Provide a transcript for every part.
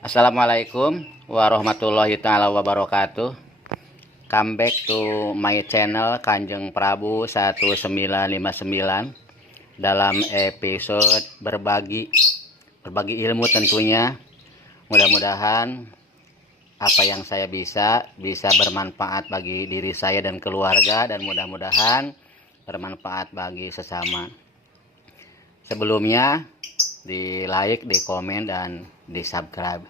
Assalamualaikum warahmatullahi taala wabarakatuh. Come back to my channel Kanjeng Prabu 1959 dalam episode berbagi ilmu tentunya. Mudah-mudahan apa yang saya bisa bermanfaat bagi diri saya dan keluarga, dan mudah-mudahan bermanfaat bagi sesama. Sebelumnya di like, di komen, dan di subscribe.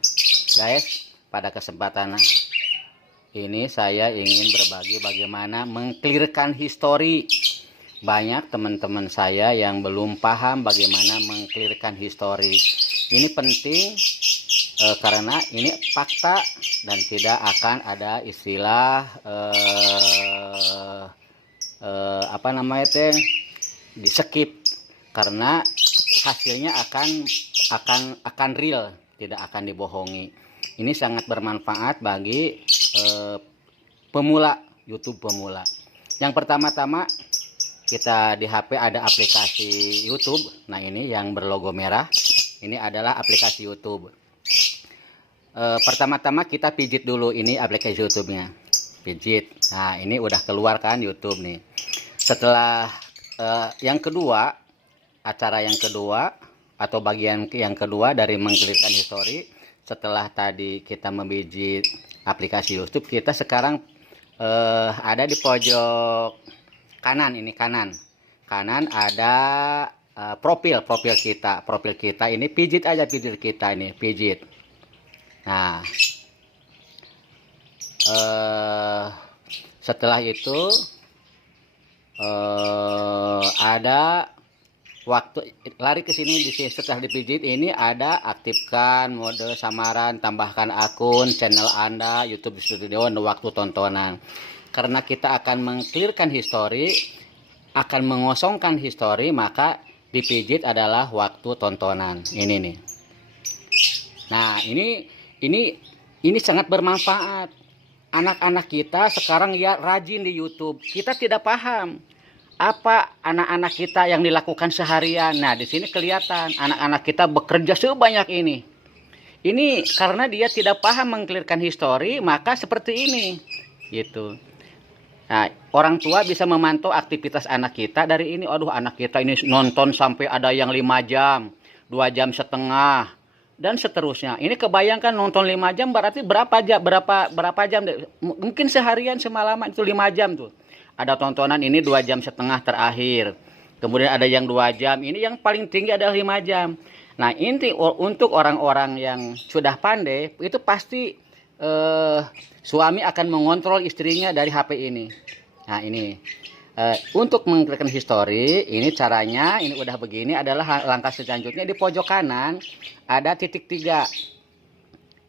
Guys, pada kesempatan ini saya ingin berbagi bagaimana mengclearkan histori. Banyak teman-teman saya yang belum paham bagaimana mengclearkan histori. Ini penting karena ini fakta dan tidak akan ada istilah di skip, karena hasilnya akan real, tidak akan dibohongi. Ini sangat bermanfaat bagi pemula, YouTube pemula. Yang pertama-tama, kita di HP ada aplikasi YouTube. Nah, ini yang berlogo merah, ini adalah aplikasi YouTube. Pertama-tama kita pijit dulu ini aplikasi YouTube-nya. Pijit. Nah, ini udah keluar kan YouTube nih. Setelah yang kedua, acara yang kedua atau bagian yang kedua dari mengclearkan histori, setelah tadi kita membijit aplikasi YouTube, kita sekarang ada di pojok kanan. Ini kanan ada profil kita ini, pijit aja pijit kita ini, pijit. Nah, setelah itu ada waktu lari ke sini. Di sini setelah dipijit ini ada aktifkan mode samaran, tambahkan akun channel Anda, YouTube Studio, dan waktu tontonan. Karena kita akan mengclearkan histori, akan mengosongkan histori, maka dipijit adalah waktu tontonan. Ini nih. Nah, ini sangat bermanfaat. Anak-anak kita sekarang ya rajin di YouTube. Kita tidak paham apa anak-anak kita yang dilakukan seharian. Nah, di sini kelihatan anak-anak kita bekerja sebanyak ini. Ini karena dia tidak paham mengclearkan histori, maka seperti ini. Gitu. Nah, orang tua bisa memantau aktivitas anak kita dari ini. Aduh, anak kita ini nonton sampai ada yang 5 jam, 2 jam setengah, dan seterusnya. Ini kebayangkan nonton 5 jam berarti berapa jam? Mungkin seharian semalaman itu 5 jam tuh. Ada tontonan ini 2 jam setengah terakhir. Kemudian ada yang 2 jam. Ini yang paling tinggi adalah 5 jam. Nah, inti untuk orang-orang yang sudah pandai, itu pasti suami akan mengontrol istrinya dari HP ini. Nah, ini untuk mengclearkan histori, ini caranya, ini udah begini, adalah langkah selanjutnya. Di pojok kanan ada titik 3.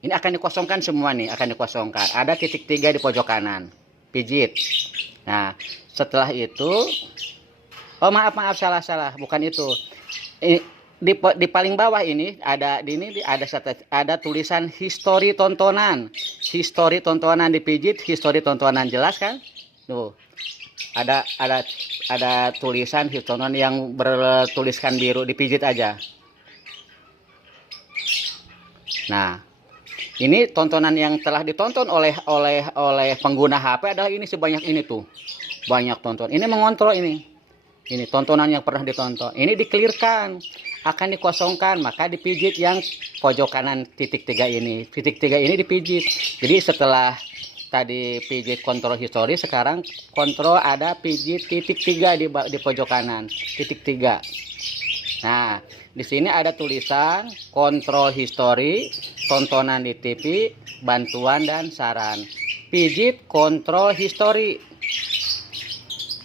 Ini akan dikosongkan semua nih, akan dikosongkan. Ada titik 3 di pojok kanan. Pijit. Nah, setelah itu, maaf, salah, bukan itu. Di paling bawah ini ada tulisan histori tontonan. Histori tontonan dipijit, histori tontonan, jelas kan? Tuh. Ada tulisan histori tontonan yang bertuliskan biru, dipijit aja. Nah, ini tontonan yang telah ditonton oleh pengguna HP adalah ini, sebanyak ini tuh. Banyak tonton. Ini mengontrol ini. Ini tontonan yang pernah ditonton. Ini dikelirkan, akan dikosongkan, maka dipijit yang pojok kanan titik 3 ini. Titik 3 ini dipijit. Jadi setelah tadi pijit kontrol histori, sekarang kontrol ada pijit titik 3 di pojok kanan. Titik 3. Nah, di sini ada tulisan kontrol histori, tontonan di TV, bantuan dan saran. Pijit kontrol histori.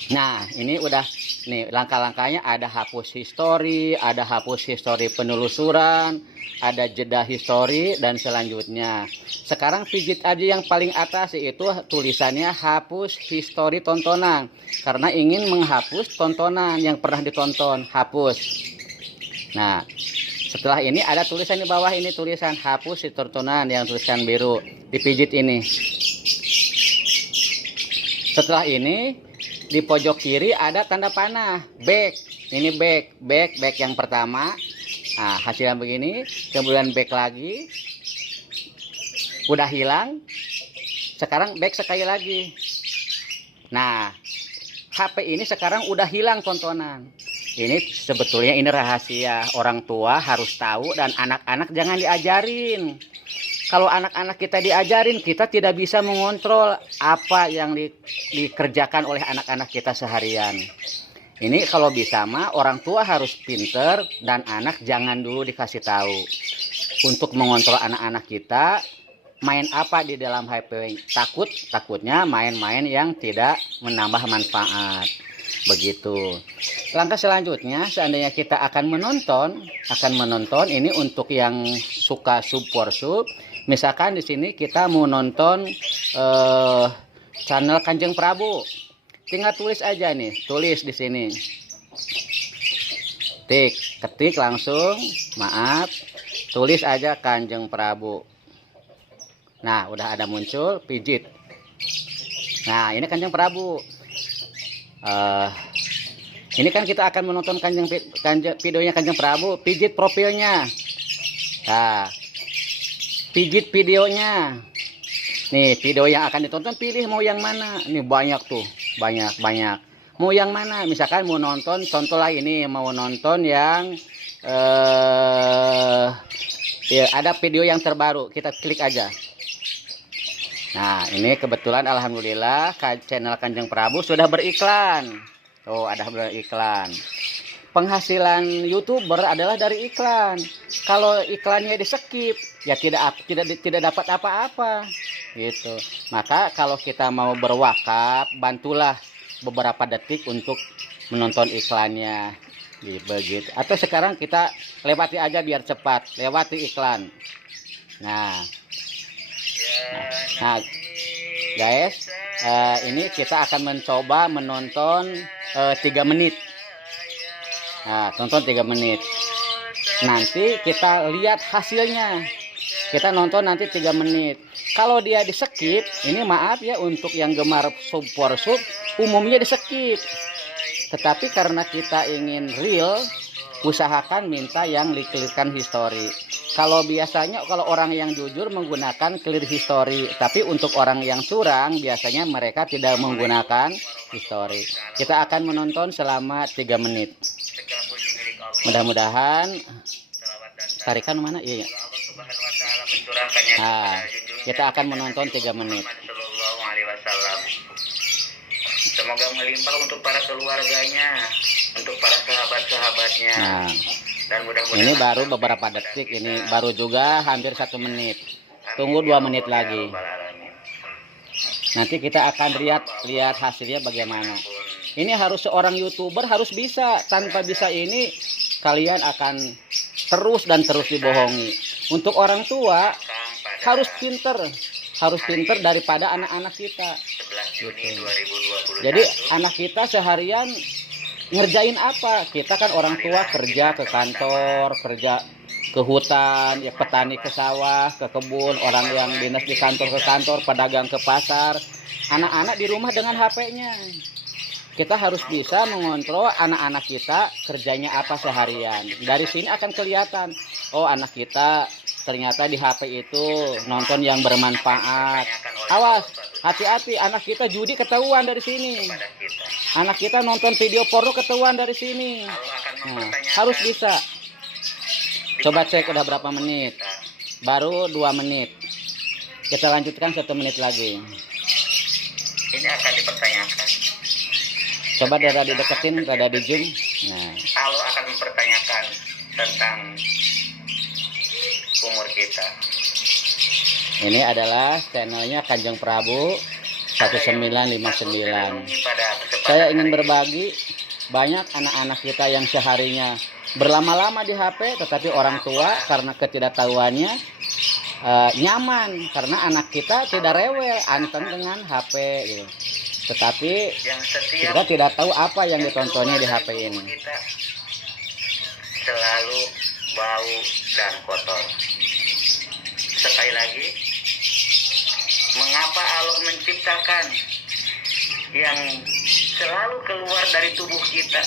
Nah, ini udah nih langkah-langkahnya, ada hapus histori, ada hapus histori penelusuran, ada jeda histori, dan selanjutnya. Sekarang pijit aja yang paling atas, yaitu tulisannya hapus histori tontonan. Karena ingin menghapus tontonan yang pernah ditonton, hapus. Nah, setelah ini ada tulisan di bawah ini, tulisan hapus tontonan yang tulisan biru, dipijit ini. Setelah ini di pojok kiri ada tanda panah back. Ini back yang pertama. Nah, hasilnya begini, kemudian back lagi. udah hilang, sekarang back sekali lagi. Nah, HP ini sekarang udah hilang tontonan. Ini sebetulnya ini rahasia. Orang tua harus tahu dan anak-anak jangan diajarin. Kalau anak-anak kita diajarin, kita tidak bisa mengontrol apa yang dikerjakan oleh anak-anak kita seharian. Ini kalau bisa mah orang tua harus pinter dan anak jangan dulu dikasih tahu. Untuk mengontrol anak-anak kita, main apa di dalam HP, takutnya main-main yang tidak menambah manfaat. Begitu. Langkah selanjutnya, seandainya kita akan menonton ini untuk yang suka sub. Misalkan di sini kita mau nonton channel Kanjeng Prabu. Tinggal tulis aja nih, tulis di sini. Ketik langsung, maaf. Tulis aja Kanjeng Prabu. Nah, udah ada muncul, pijit. Nah, ini Kanjeng Prabu. Ini kan kita akan menonton videonya Kanjeng Prabu, pijit profilnya. Nah, pijit videonya. Nih, video yang akan ditonton pilih mau yang mana. Ini banyak tuh, banyak. Mau yang mana? Misalkan mau nonton, contohlah ini mau nonton yang ya, ada video yang terbaru, kita klik aja. Nah, ini kebetulan alhamdulillah channel Kanjeng Prabu sudah beriklan. Oh, ada beriklan. Penghasilan YouTuber adalah dari iklan. Kalau iklannya di skip, ya tidak dapat apa-apa. Gitu. Maka kalau kita mau berwakaf, bantulah beberapa detik untuk menonton iklannya. Begitu. Atau sekarang kita lewati aja biar cepat, lewati iklan. Nah guys, ini kita akan mencoba menonton 3 menit. Nah, tonton 3 menit. Nanti kita lihat hasilnya. Kita nonton nanti 3 menit. Kalau dia di skip, ini maaf ya untuk yang gemar sub umumnya di skip. Tetapi karena kita ingin real, usahakan minta yang di-clearkan history. Kalau biasanya kalau orang yang jujur menggunakan clear history, tapi untuk orang yang curang biasanya mereka tidak menggunakan history. Kita akan menonton selama 3 menit. Mudah-mudahan tarikan mana? Iya. Nah, kita akan menonton 3 menit. Semoga melimpah untuk para keluarganya, untuk para sahabat-sahabatnya. Nah, dan mudah-mudahan ini baru beberapa detik, ini baru juga hampir 1 menit. Tunggu 2 menit lagi. Nanti kita akan lihat hasilnya bagaimana. Ini harus seorang YouTuber harus bisa. Tanpa bisa ini kalian akan terus dibohongi. Untuk orang tua harus pinter daripada anak-anak kita. Gitu. Jadi anak kita seharian ngerjain apa? Kita kan orang tua kerja ke kantor, kerja ke hutan, ya petani ke sawah, ke kebun, orang yang dinas di kantor ke kantor, pedagang ke pasar. Anak-anak di rumah dengan HP-nya. Kita harus bisa mengontrol anak-anak kita kerjanya apa seharian. Dari sini akan kelihatan, oh anak kita ternyata di HP itu nonton yang bermanfaat. Awas, hati-hati, anak kita judi ketahuan dari sini. Anak kita nonton video porno ketahuan dari sini. Nah, harus bisa. Coba cek udah berapa menit. Baru 2 menit. Kita lanjutkan 1 menit lagi. Ini akan dipertanyakan. Coba rada dideketin, rada di zoom. Nah, Allah akan mempertanyakan tentang umur kita. ini adalah channelnya Kanjeng Prabu 1959. Saya ingin berbagi, banyak anak-anak kita yang seharinya berlama-lama di HP, tetapi orang tua karena ketidaktahuannya nyaman karena anak kita tidak rewel, anteng dengan HP gitu. Tetapi kita tidak tahu apa yang ditontonnya di HP ini. Selalu bau dan kotor. Sekali lagi, mengapa Allah menciptakan yang selalu keluar dari tubuh kita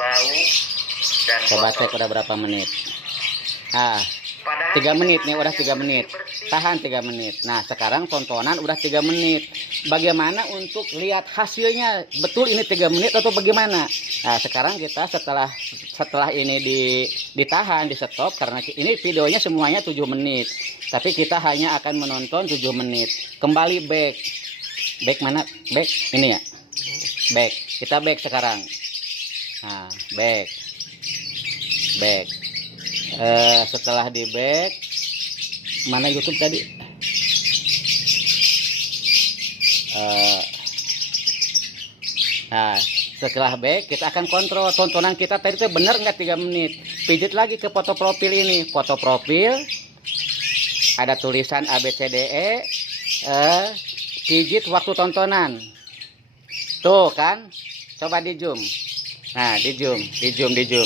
bau dan Coba kotor? cek udah berapa menit. Padahal 3 menit nih, kita udah hanya 3 menit. bersih-bersih. Tahan 3 menit. Nah, sekarang tontonan udah 3 menit. Bagaimana untuk lihat hasilnya? Betul ini 3 menit atau bagaimana? Nah, sekarang kita setelah ini ditahan, di stop karena ini videonya semuanya 7 menit. Tapi kita hanya akan menonton 7 menit. Kembali back. Back mana? Back ini ya. Back. Kita back sekarang. Nah, back. Back. Setelah di back, mana YouTube tadi? Nah, setelah back kita akan kontrol tontonan kita tadi itu benar nggak 3 menit. Pijit lagi ke foto profil ini. Foto profil ada tulisan ABCDE, pijit waktu tontonan. Tuh kan, coba di zoom. Nah, di zoom.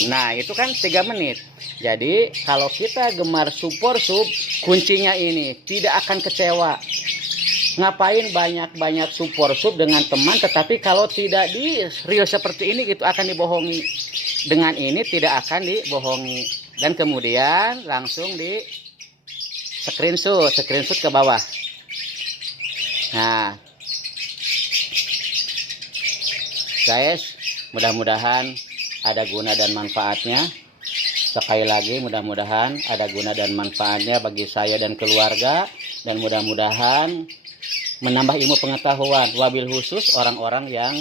Nah, itu kan 3 menit. Jadi kalau kita gemar support sub, kuncinya ini tidak akan kecewa. Ngapain banyak support sub dengan teman, tetapi kalau tidak di real seperti ini itu akan dibohongi. Dengan ini tidak akan dibohongi. Dan kemudian langsung di screenshot ke bawah. Nah, guys, mudah-mudahan ada guna dan manfaatnya. Sekali lagi mudah-mudahan ada guna dan manfaatnya bagi saya dan keluarga, dan mudah-mudahan menambah ilmu pengetahuan, wabil khusus orang-orang yang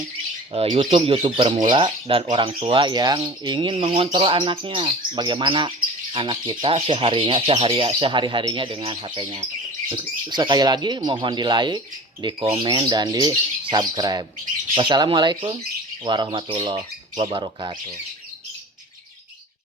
YouTube pemula dan orang tua yang ingin mengontrol anaknya, bagaimana anak kita sehari-harinya dengan HP-nya. Sekali lagi mohon di like, di komen, dan di subscribe. Wassalamualaikum warahmatullahi wabarakatuh.